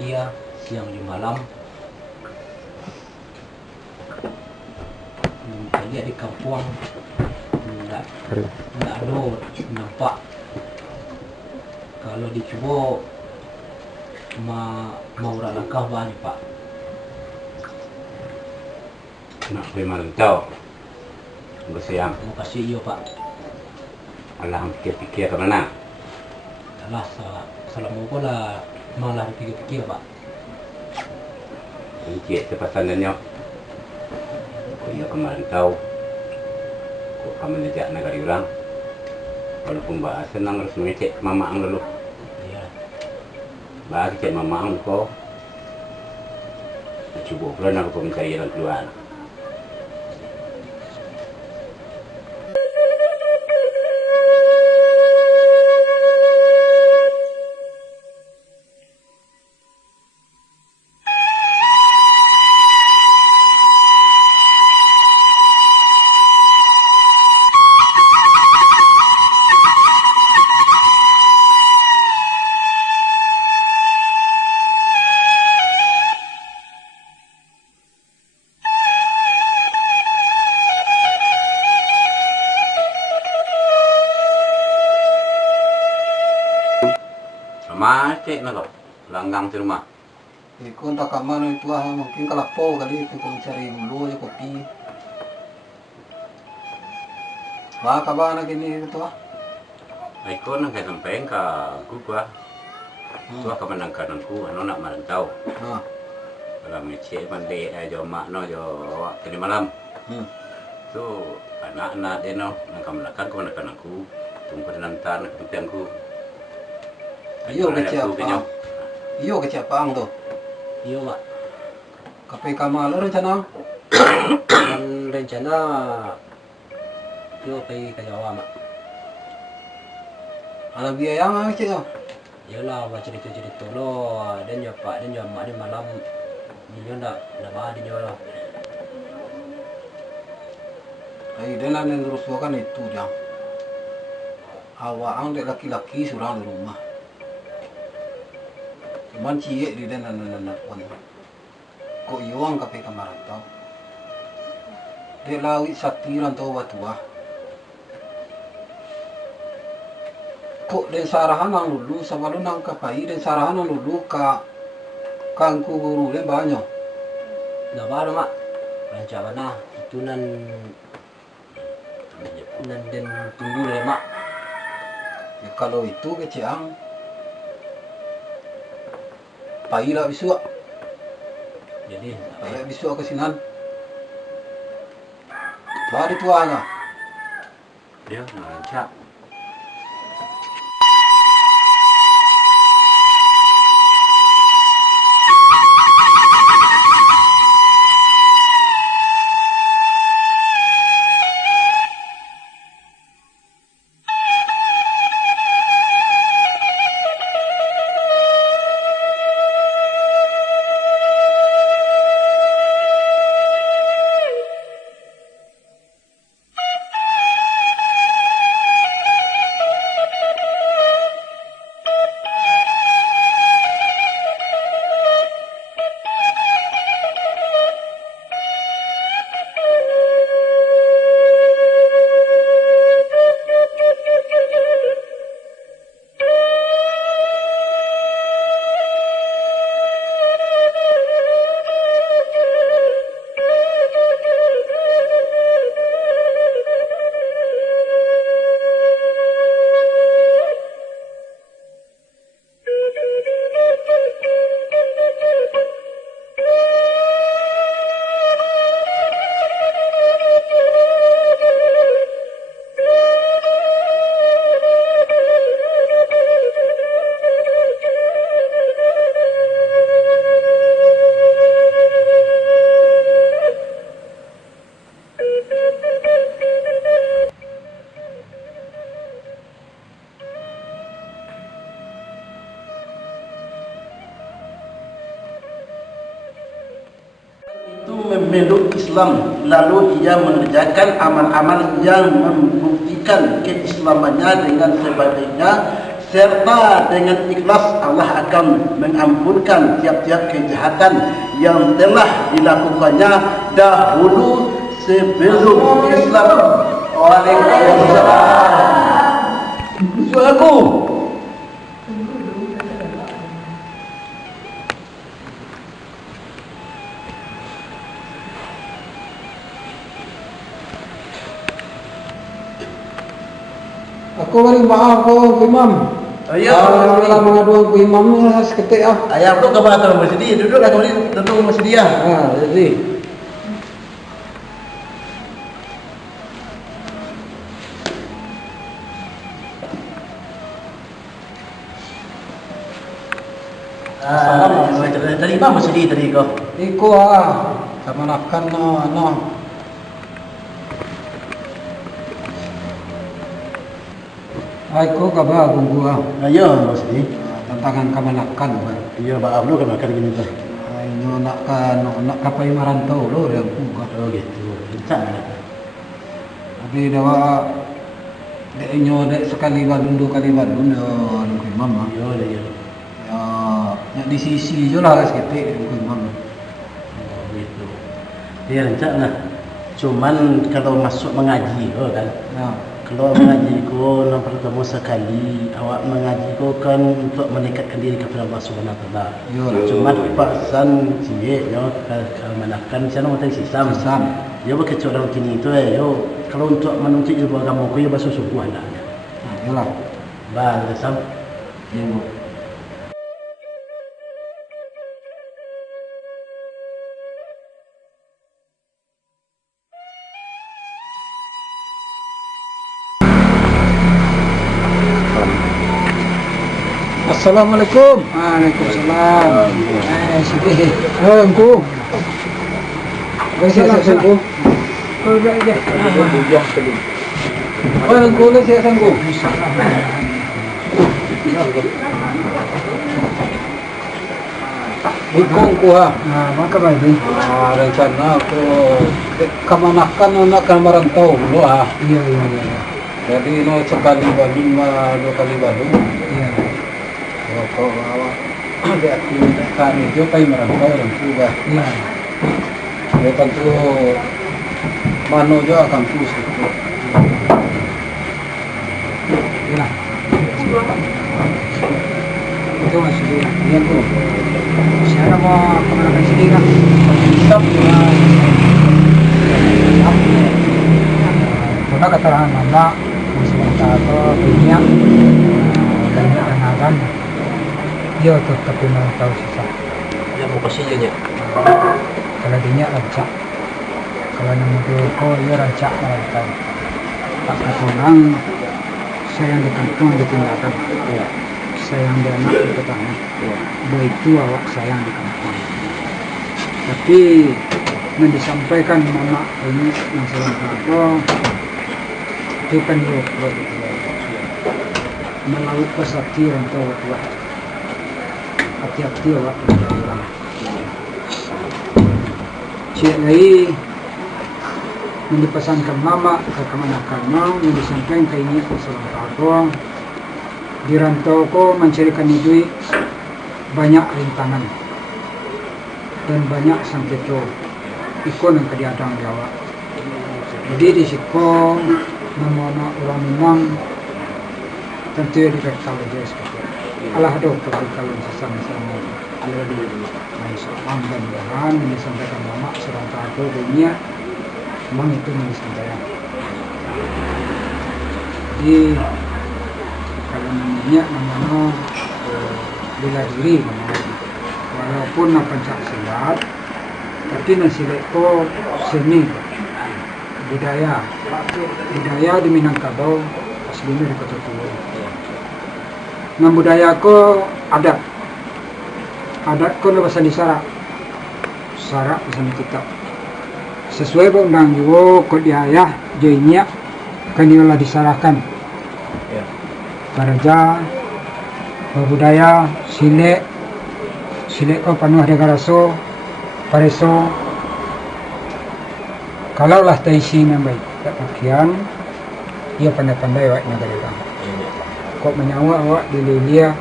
pikia siang di malam. Lihat di kampung enggak ada nampak. Kalau dicoba mau langkah banyak Pak. Nak memantau bersiang. Terima kasih iyo Pak. Alah pikir-pikir ke mana? Alah salah mau pula malah pikir-pikir Pak. Encik terpasanannya. Kau ia memantau. Kau akan menejak negara orang. Walaupun bahasa senang harus mengecek mama ang dulu. Iya. Bagi cek mama ang kau. Cuba pula nak kau mencari jalan keluar. Macet nak kau langgang di rumah. Kung tak kamar itu mungkin kalapo kali itu kung cari dulu ya kopi. Baka ba na gini itu Ikaw nang kaisampeng ka gugwa. Tua ka manangkanan ku ano nak marantau. Kalau mece mandi aja mak no jo tadi malam. Tu anak-anak dia no nang kamanakan ku manangkanan ku. Tunggu nantan nak tempiang ku. Iyo kecil apa tuh? Iyo Pak. Kape kamar rencana? Dan rencana iyo pergi ke Jawa Mak. Ada biaya nggak kecil? Iyalah baca cerita-cerita lo dan ya Pak dan ya Mak di malam dia ndak bah di Jawa. Dan yang terus kan itu jang. Awang dek laki-laki surang di rumah. Cuman cie di dan anak pun. Kok iwang kape kamar tau? Dek lawi sakti rantau batua. Kok den sarahan nang lulu sama lu nang kapai den sarahan nang lulu kangku guru den banyak. Ndak baru Mak. Rencana itu nan dan tunggu deh Mak. Ya, kalau itu keciang pai lah bisu. Jadi Pai bisu kesinan. Baru tuanya. Dia nancak. memeluk Islam, lalu ia mengerjakan amal-amal yang membuktikan keislamannya dengan sebaliknya, serta dengan ikhlas Allah akan mengampunkan tiap-tiap kejahatan yang telah dilakukannya dahulu sebelum Islam. Waalaikumsalam. Suaraku. Aku beri maaf ko Imam. Kalau mengadu ku Imam seketik Ayah tu kabar tu masjid. Duduklah kau tentu masjid dia. jadi Dari mana masjid tadi kau? iko sama nakan no. Aku kabar gunggu Ya masjid. tantangan kamanakan Ya maaf lu kan makan gini tu. Ayo nak kapai marantau lo yang buka. Oh gitu. Kencang. Tapi dawa dek nyo dek sekali balun dua kali balun yo Imam Ya ya. Ya di sisi je lah seketik Imam. Oh gitu. Dia rencana lah. Cuman kalau masuk mengaji kan. Ya. Kalau mengaji ko nak pertama sekali awak mengaji ko kan untuk mendekatkan diri kepada Allah Subhanahu Wa Taala. Yo Cuma pasan cie yo kalau menakan sana mata sisam. Yo berkecuali dalam kini itu yo kalau untuk menuntut ilmu agama ko yo basuh subuh anda. yo lah. Ba sam. Yo. Assalamualaikum. Waalaikumsalam. Sini. Engku. Saya sanggup. Oh, ya. Oh, engku le saya sanggup. Ikong ku maka baik. Rencana aku kemanakan nak merantau dulu Iya. Jadi no sekali balun dua kali balun. Iya. Kalau awak ada aktivitas kami itu kami merantau orang juga. Iya. Ya tentu mano juga kampus itu. Iya. Itu masih dia tuh. Saya mau kemana sini kan? Stop. Kuna keterangan mana sementara punya banyak anak dia tetap mau tahu sisa. Ya mau pastinya. Kalau dia rancak, kalau nama dia rancak mereka. Tak kata orang saya yang di kantong ditinggalkan. Sayang dia anak di petani. Begitu awak sayang di kantong. Tapi yang disampaikan mama ini masalah apa? Itu kan dia melalui kesaktian atau apa? Hati-hati awak orang. Cik lagi yang dipesankan mama ke kemana-mana yang disampaikan ke ini masalah apa? Di rantau ko mencarikan duit banyak rintangan dan banyak sangkito ikon yang kediadang Jawa. Jadi di siko namanya orang Minang tentu dikatakan aja seperti Allah do kalau sesama-sama Allah di Maha dan yang disampaikan mama serang aku dunia memang itu yang disampaikan. Jadi kalau namanya bela diri walaupun nak pencak silat tapi nasilat ko seni budaya di Minangkabau aslinya di Kota Tua. Nah budaya ko adat ko bahasa di Sarak bahasa kitab sesuai undang juga ko diayah jainya kan diolah disarahkan Paraja, budaya, silek ko penuh dengan raso, pareso. Kalaulah taisi yang baik, pakaian, ia pandai-pandai awak negara. kok menyawa awak di Lilia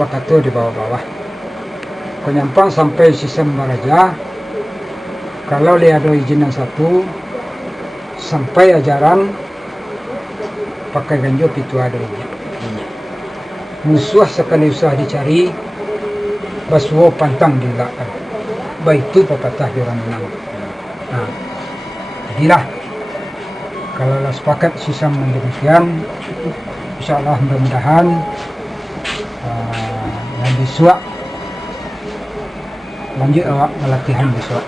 bakatu di bawah-bawah. Kau nyampang sampai sistem Baraja, kalau dia ada izin yang satu sampai ajaran pakai ganjo itu ada ini. Musuh sekali usah dicari, basuh pantang dilakukan. Baik itu pepatah di orang menang. Nah, jadilah kalau sepakat sistem demikian, insya Allah mudah-mudahan yang besok lanjut awak latihan besok.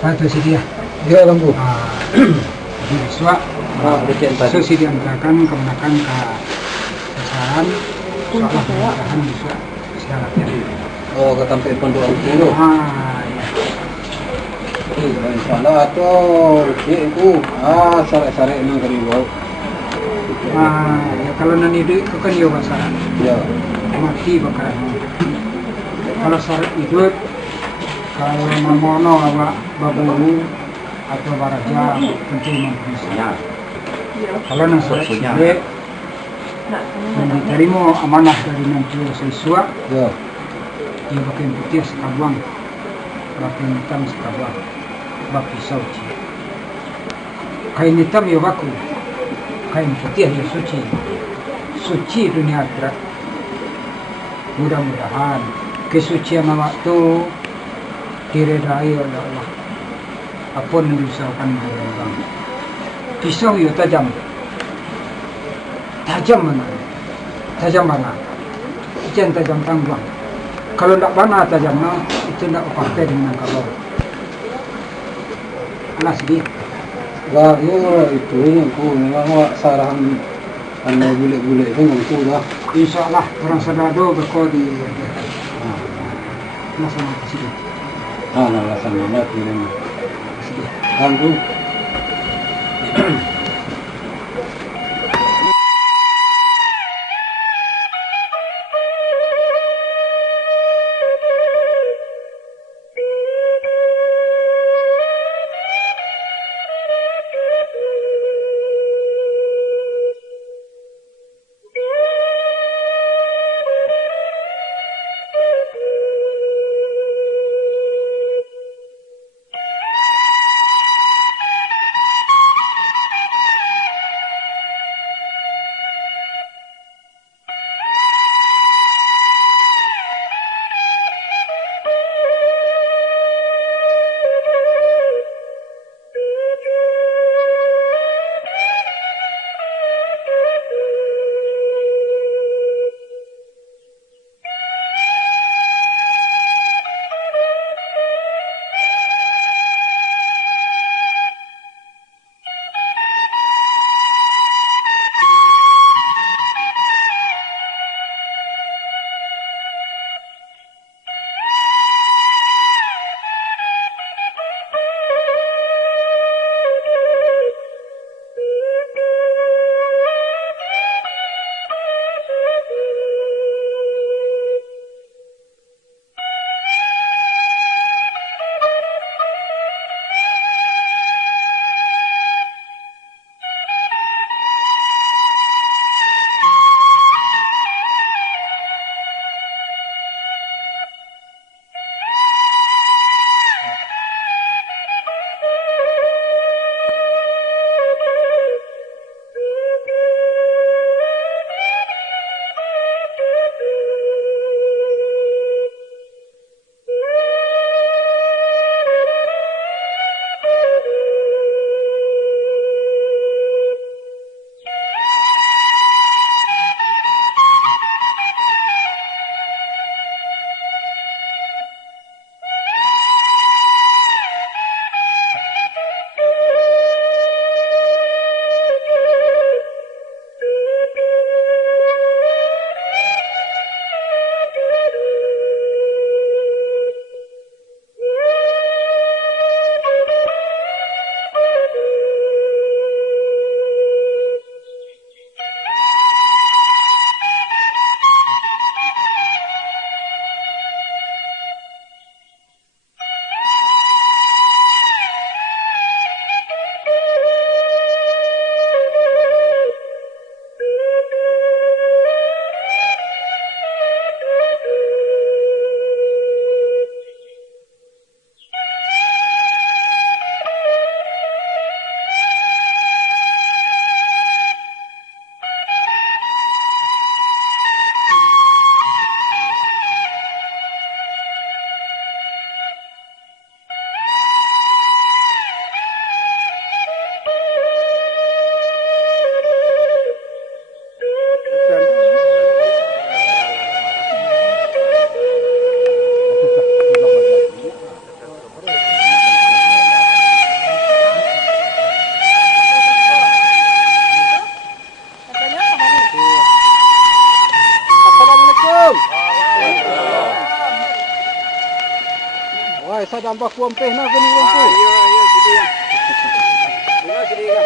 Nah, itu sih dia. Dia lembu. Jadi besok sesi diantarkan kemenakan ke sasaran. Insya Allah mudah-mudahan besok sudah latihan. Oh, ke sampai pondok itu. Insya-Allah atau itu sare-sare nang keriwau. Ya kalau nanti itu kan dia masalah. Ya. Mati bakal. Kalau syarat itu kalau mamono awak babulu atau baraja penting bisa. Kalau nang syarat itu dan diterima amanah dari nanti siswa. Ya. Dia pakai putih sekabuang, pakai hitam sekabuang, bak pisau ci. Kain hitam ya baku, kain putih ya suci, suci dunia akhirat. Mudah-mudahan kesucian awak tu diredai oleh Allah. Apa yang diusahakan oleh orang. Pisau ya tajam, tajam mana? Tajam mana? Jangan tajam tangguang. Kalau tidak bana tajamnya, itu tidak pakai dengan kalau anak sedih. Wah, itu yang ku memang awak sarahan anda bule-bule itu ngomongku lah. Insya Allah orang sedado berkau di sama sedih. Alasan mana ini? Tanggu. tambah kuampeh na gani wangku. Iya, gitu ya. Jadi kan.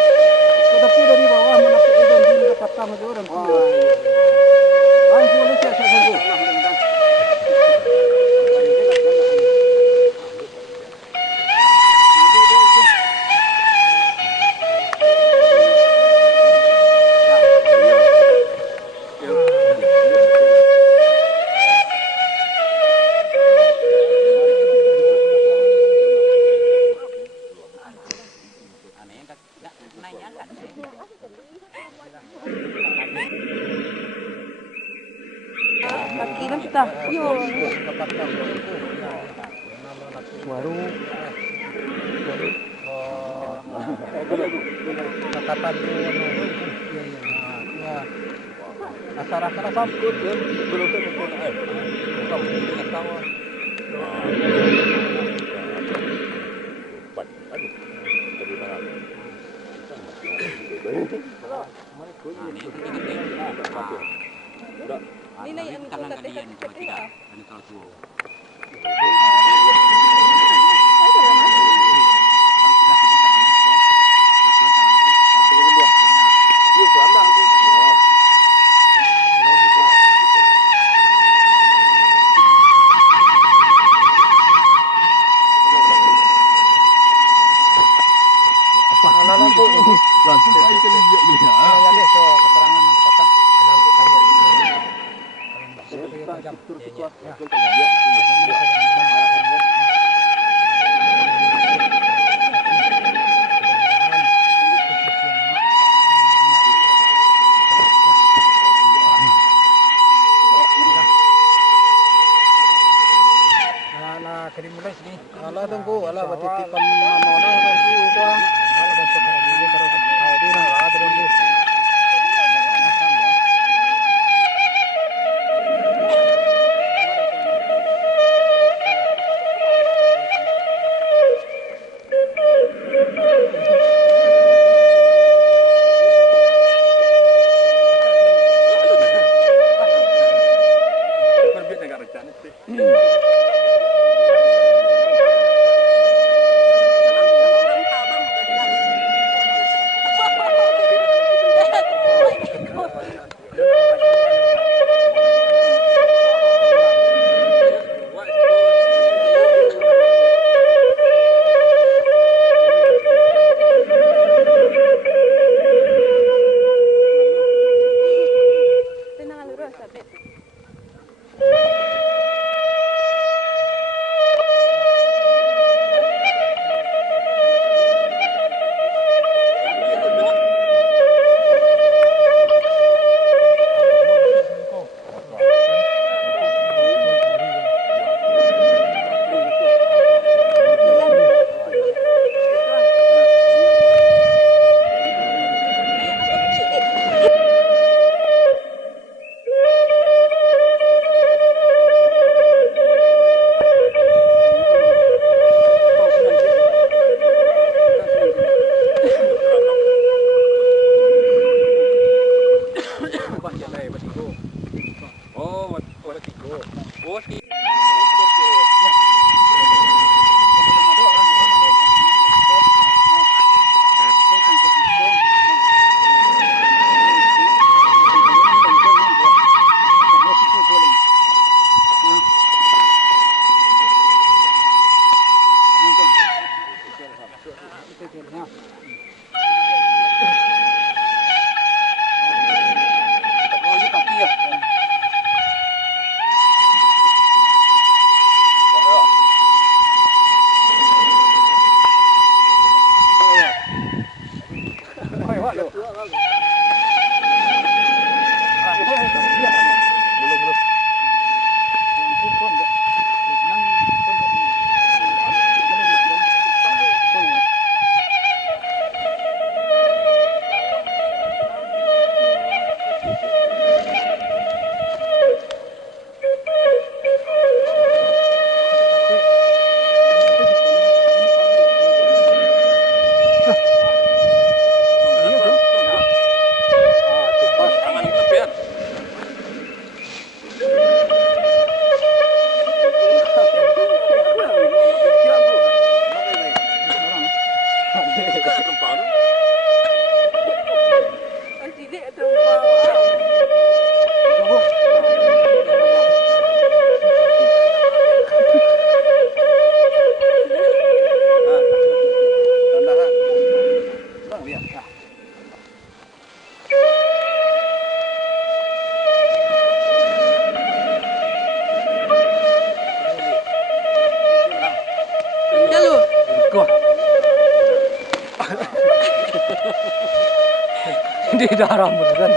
Tetapi dari bawah menapik dan di dapat tamu orang. Aku boleh cek saja. Kilang kita. Yo. Waru. Katapan tu ya. Asara-asara sambut ya. Belum tentu air. Kau ingat tahu. Aduh. Dari mana? Ini na yan ko tatay sa tidak. Ini kalau tu. Ala tunggu, ala batitipan mana tunggu itu. Ala besok lagi terus. Di mana ada tunggu. Bukan terempang tu. Tidak terlupa. Jalur. Di darah beneran.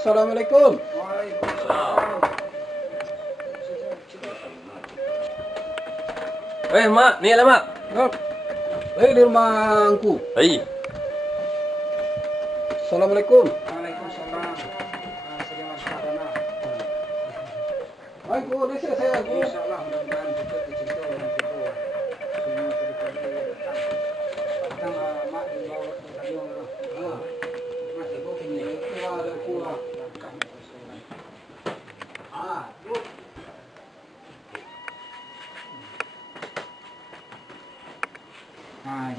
Assalamualaikum. Mak, ni lah mak. Di rumah angku. Hai. Assalamualaikum. Waalaikumsalam. Selamat pagi. Angku, di sini saya angku. Insyaallah mudah-mudahan kita tercinta dan kita semua kita datang mak di bawah stadion lah. Masih kau punya ada pula.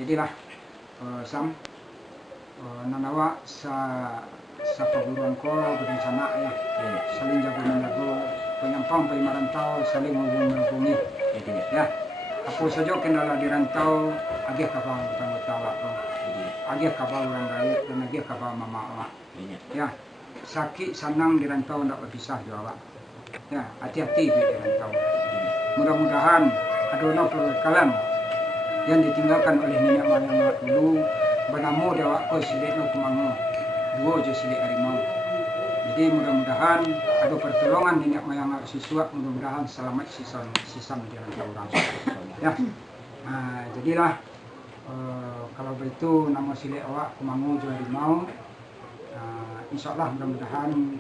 Jadilah Sam nanawa sa perguruan ko berencana ya saling jago-jago penyampang dari merantau saling menghubungi ya apa saja kendala di rantau agih kapal tanggung-tanggung ko agih kapal orang baik dan agih kapal mama ya sakit senang di rantau tidak berpisah jawab ya hati-hati di rantau mudah-mudahan adona perbekalan yang ditinggalkan oleh nenek moyang dulu banamu dewa ko silik no kumango dua je silik harimau. Jadi mudah-mudahan ada pertolongan nenek moyang siswa, mudah-mudahan selamat sisam jalan orang ya. Jadilah kalau begitu nama silik awak kumango je harimau, insyaallah mudah-mudahan